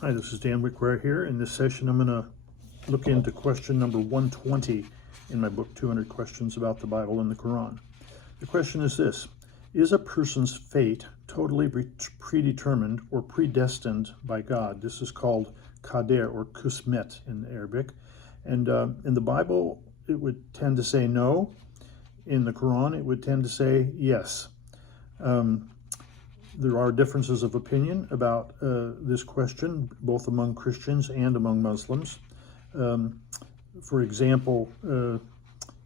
Hi, this is Dan Wickware here. In this session, I'm going to look into question number 120 in my book, 200 Questions About the Bible and the Quran. The question is this: is a person's fate totally predetermined or predestined by God? This is called Kader or Kısmet in Arabic. And in the Bible, it would tend to say no. In the Quran, it would tend to say yes. There are differences of opinion about this question, both among Christians and among Muslims. For example,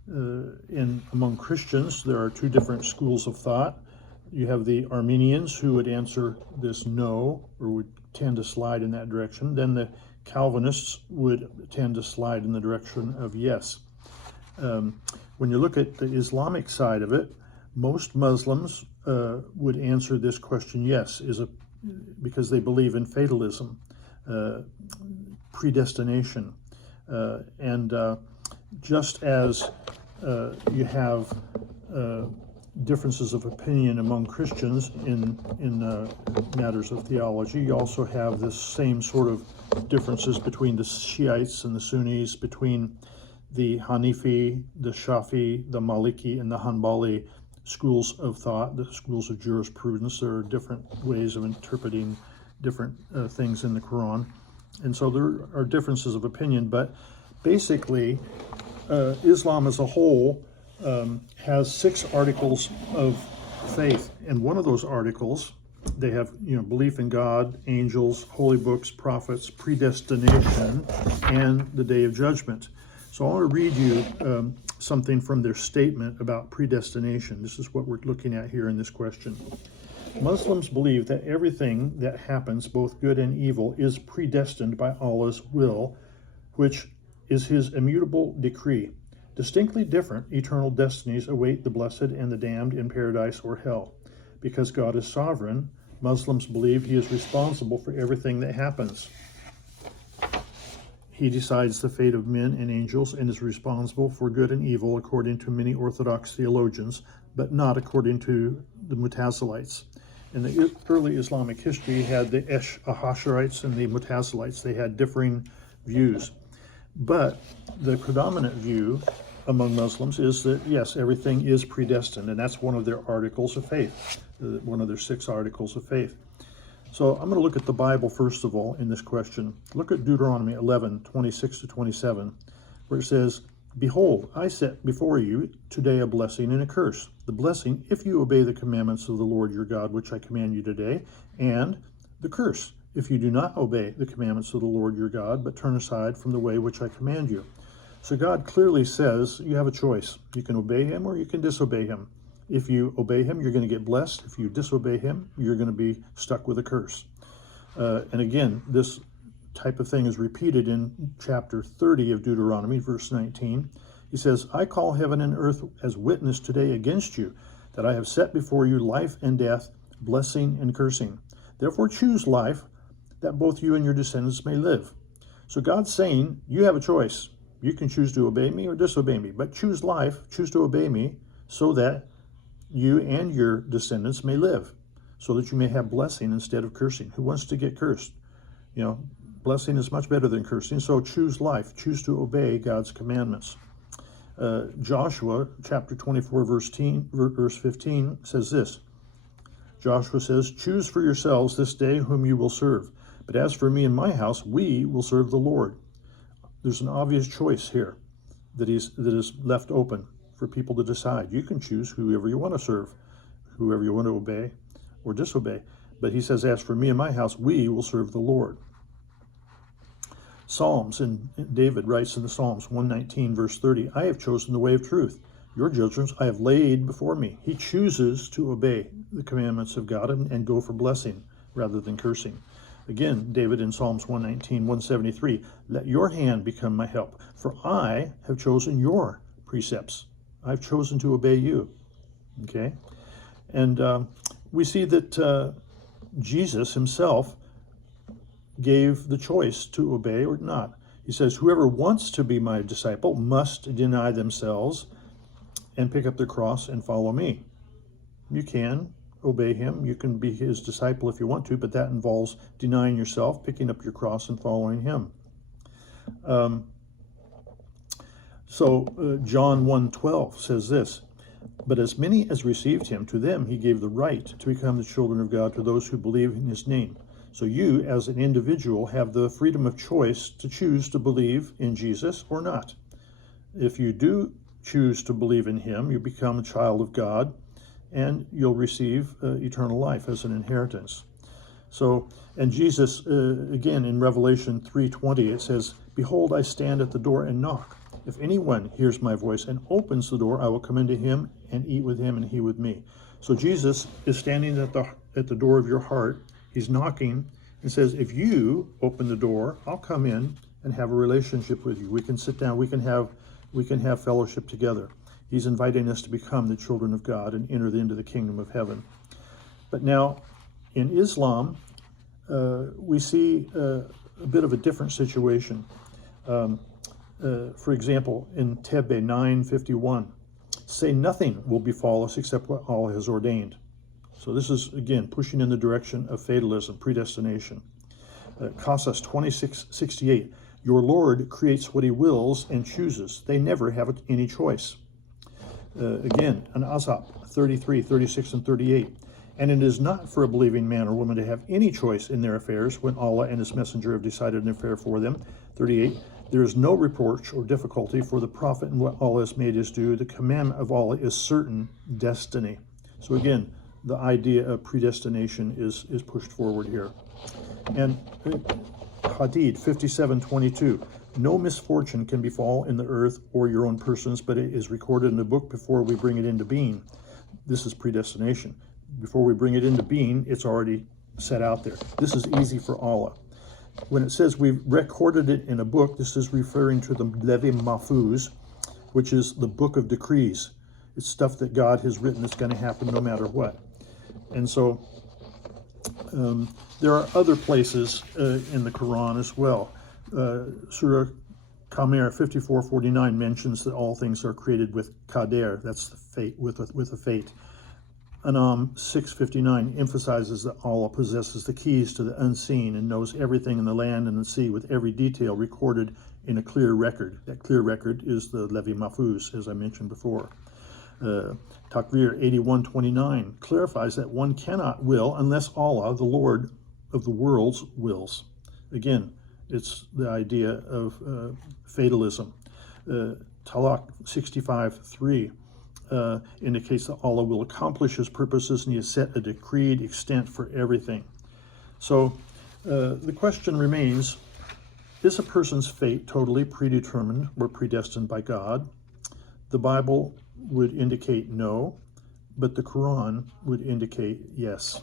among Christians, there are two different schools of thought. You have the Armenians who would answer this no, or would tend to slide in that direction. Then the Calvinists would tend to slide in the direction of yes. When you look at the Islamic side of it, most Muslims would answer this question yes, because they believe in fatalism, predestination, and just as you have differences of opinion among Christians in matters of theology, you also have this same sort of differences between the Shiites and the Sunnis, between the Hanifi, the Shafi, the Maliki, and the Hanbali schools of thought, the schools of jurisprudence. There are different ways of interpreting different things in the Quran. And so there are differences of opinion, but basically Islam as a whole has 6 articles of faith. And one of those articles, they have belief in God, angels, holy books, prophets, predestination, and the day of judgment. So I want to read you something from their statement about predestination. This is what we're looking at here in this question. Muslims believe that everything that happens, both good and evil, is predestined by Allah's will, which is his immutable decree. Distinctly different eternal destinies await the blessed and the damned in paradise or hell. Because God is sovereign, Muslims believe he is responsible for everything that happens. He decides the fate of men and angels and is responsible for good and evil according to many Orthodox theologians, but not according to the Mutazilites. In the early Islamic history, you had the Ash'arites and the Mutazilites. They had differing views. But the predominant view among Muslims is that, yes, everything is predestined, and that's one of their articles of faith, one of their 6 articles of faith. So I'm going to look at the Bible first of all in this question. Look at Deuteronomy 11:26-27, where it says, "Behold, I set before you today a blessing and a curse. The blessing, if you obey the commandments of the Lord your God, which I command you today, and the curse, if you do not obey the commandments of the Lord your God, but turn aside from the way which I command you." So God clearly says you have a choice. You can obey him or you can disobey him. If you obey him, you're going to get blessed. If you disobey him, you're going to be stuck with a curse. And again, this type of thing is repeated in chapter 30 of Deuteronomy, verse 19. He says, "I call heaven and earth as witness today against you, that I have set before you life and death, blessing and cursing. Therefore choose life, that both you and your descendants may live." So God's saying, you have a choice. You can choose to obey me or disobey me, but choose life, choose to obey me, so that you and your descendants may live, so that you may have blessing instead of cursing. Who wants to get cursed? Blessing is much better than cursing, so choose life, choose to obey God's commandments. Joshua chapter 24 verse 15 says this. Joshua says, "Choose for yourselves this day whom you will serve, but as for me and my house, we will serve the Lord." There's an obvious choice here that is left open for people to decide. You can choose whoever you want to serve, whoever you want to obey or disobey. But he says, "As for me and my house, we will serve the Lord." Psalms, and David writes in the Psalms 119 verse 30, "I have chosen the way of truth. Your judgments I have laid before me." He chooses to obey the commandments of God and go for blessing rather than cursing. Again, David in Psalms 119, 173, "Let your hand become my help, for I have chosen your precepts." I've chosen to obey you. Okay? And we see that Jesus himself gave the choice to obey or not. He says, "Whoever wants to be my disciple must deny themselves and pick up their cross and follow me." You can obey him. You can be his disciple if you want to, but that involves denying yourself, picking up your cross, and following him. John 1:12 says this, "But as many as received him, to them he gave the right to become the children of God, to those who believe in his name." So you, as an individual, have the freedom of choice to choose to believe in Jesus or not. If you do choose to believe in him, you become a child of God, and you'll receive eternal life as an inheritance. And Jesus, again, in Revelation 3:20, it says, "Behold, I stand at the door and knock. If anyone hears my voice and opens the door, I will come into him and eat with him and he with me." So Jesus is standing at the door of your heart. He's knocking and says, if you open the door, I'll come in and have a relationship with you. We can sit down. We can have fellowship together. He's inviting us to become the children of God and enter into the kingdom of heaven. But now, in Islam, we see a bit of a different situation. For example, in Tebe 9:51, "Say nothing will befall us except what Allah has ordained." So this is, again, pushing in the direction of fatalism, predestination. Qasas 26:68, "Your Lord creates what he wills and chooses. They never have any choice." Again, an Azab 33:36 and 38, "And it is not for a believing man or woman to have any choice in their affairs when Allah and his messenger have decided an affair for them." 38, "There is no reproach or difficulty for the prophet in what Allah has made his due. The commandment of Allah is certain destiny." So again, the idea of predestination is pushed forward here. And Hadid 57:22, "No misfortune can befall in the earth or your own persons, but it is recorded in the book before we bring it into being." This is predestination. Before we bring it into being, it's already set out there. This is easy for Allah. When it says we've recorded it in a book, this is referring to the Levi Mahfuz, which is the book of decrees. It's stuff that God has written that's going to happen no matter what. And so there are other places in the Quran as well. Surah Qamar 54:49 mentions that all things are created with Kader, that's the fate, with a fate. Anam 6:59 emphasizes that Allah possesses the keys to the unseen and knows everything in the land and the sea with every detail recorded in a clear record. That clear record is the Levi Mahfuz, as I mentioned before. Takvir 81:29 clarifies that one cannot will unless Allah, the Lord of the worlds, wills. Again, it's the idea of fatalism. Talaq 65:3 indicates that Allah will accomplish his purposes and he has set a decreed extent for everything. So the question remains, is a person's fate totally predetermined or predestined by God? The Bible would indicate no, but the Quran would indicate yes.